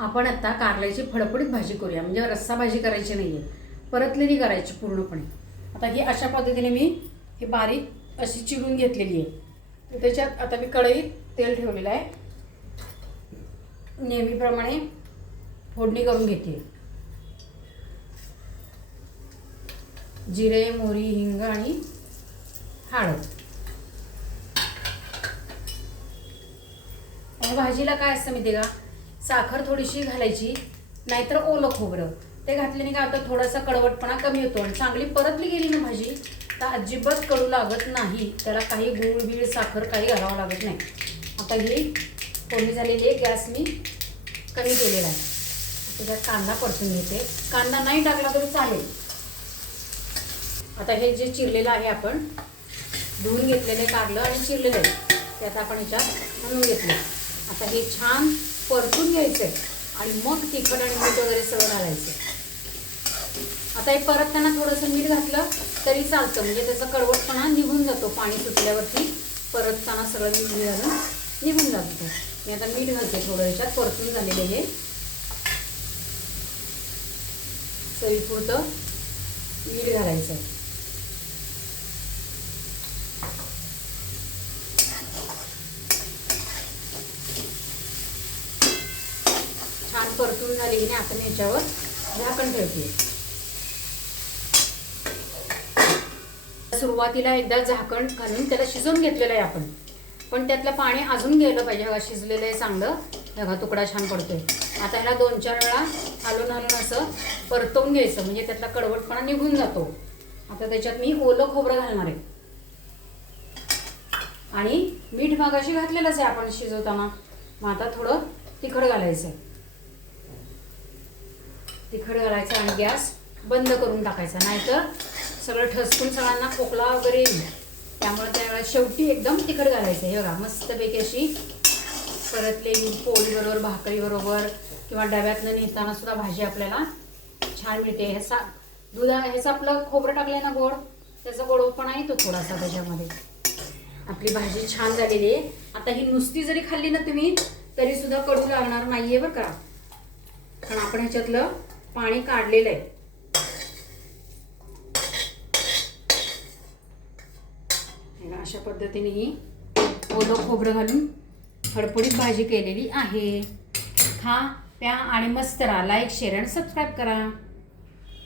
आपण आता कारल्याची फडफडीत भाजी करूया, म्हणजे रस्सा भाजी करायची नाही आहे, परतलेली करायची पूर्णपणे। आता ही अशा पद्धतीने मी हे बारीक अशी चिरून घेतलेली आहे। तर त्याच्यात आता मी कढईत तेल ठेवलेलं आहे, नेहमीप्रमाणे फोडणी करून घेते। जिरे, मोहरी, हिंग आणि हळद। या भाजीला काय असतं माहिती आहे का, साखर थोडीशी घालायची, नाहीतर ओलं खोबरं। ते घातल्याने काय होतं, थोडासा कडवटपणा कमी होतो आणि चांगली परतली गेली ना भाजी तर अजिबात कडू लागत नाही। त्याला काही गूळ बीळ साखर काही घालावं लागत नाही। आता ही फोडणी झालेली आहे, गॅस मी कमी केलेला आहे। त्याच्यात कांदा परतून घेते, कांदा नाही टाकला तरी चालेल। आता हे जे चिरलेलं आहे, आपण धुवून घेतलेले कारलं आणि चिरलेलं आहे त्यात आपण ह्याच्यात घालून घेतलं। आता हे छान परतून घ्यायचं आहे आणि मग तिखट आणि मीठ वगैरे सगळं घालायचं। आता हे परतताना थोडंसं मीठ घातलं तरी चालतं, म्हणजे त्याचा कडवटपणा निघून जातो। पाणी सुटल्यावरती परतताना सगळं मीठ घालून निघून जातो। मी आता मीठ घालते थोडं ह्याच्यात, परतून झालेले हे चवीपुरतं मीठ घालायचं आहे। छान परतून झाली की नाही, आता मी याच्यावर झाकण ठेवते। सुरुवातीला एकदा झाकण घालून त्याला शिजवून घेतलेलं आहे आपण, पण त्यातलं पाणी अजून गेलं पाहिजे। बघा शिजलेलं आहे चांगलं, बघा तुकडा छान पडतोय। आता ह्याला 2-4 वेळा हलवून हलवून असं परतवून घ्यायचं, म्हणजे त्यातला कडवटपणा निघून जातो। आता त्याच्यात मी ओलं खोबरं घालणार आहे आणि मीठ मागाशी घातलेलंच आहे आपण शिजवताना। मग आता थोडं तिखट घालायचं आहे, तिखट घालायचं आणि गॅस बंद करून टाकायचा, नाहीतर सगळं ठसकून सगळ्यांना खोकला वगैरे येईल। त्यामुळे त्यावेळेस शेवटी एकदम तिखट घालायचं आहे। बघा मस्तपैकी अशी परतलेली पोळीबरोबर, भाकरीबरोबर किंवा डब्यातनं नेताना सुद्धा भाजी आपल्याला छान मिळते। ह्याचं आपलं खोबरं टाकलं ना गोड, त्याचा गोडपणा येतो थोडासा त्याच्यामध्ये। आपली भाजी छान झालेली आहे। आता ही नुसती जरी खाल्ली ना तुम्ही तरी सुद्धा कडू लागणार नाहीये बरं का, कारण आपण ह्याच्यातलं पाणी काढलेलं आहे। अशा पद्धतीने ही ओलं खोबरं घालून फडफडीत भाजी केलेली आहे। खा, प्या आणि मस्त राहा। लाईक, शेअर आणि सबस्क्राईब करा।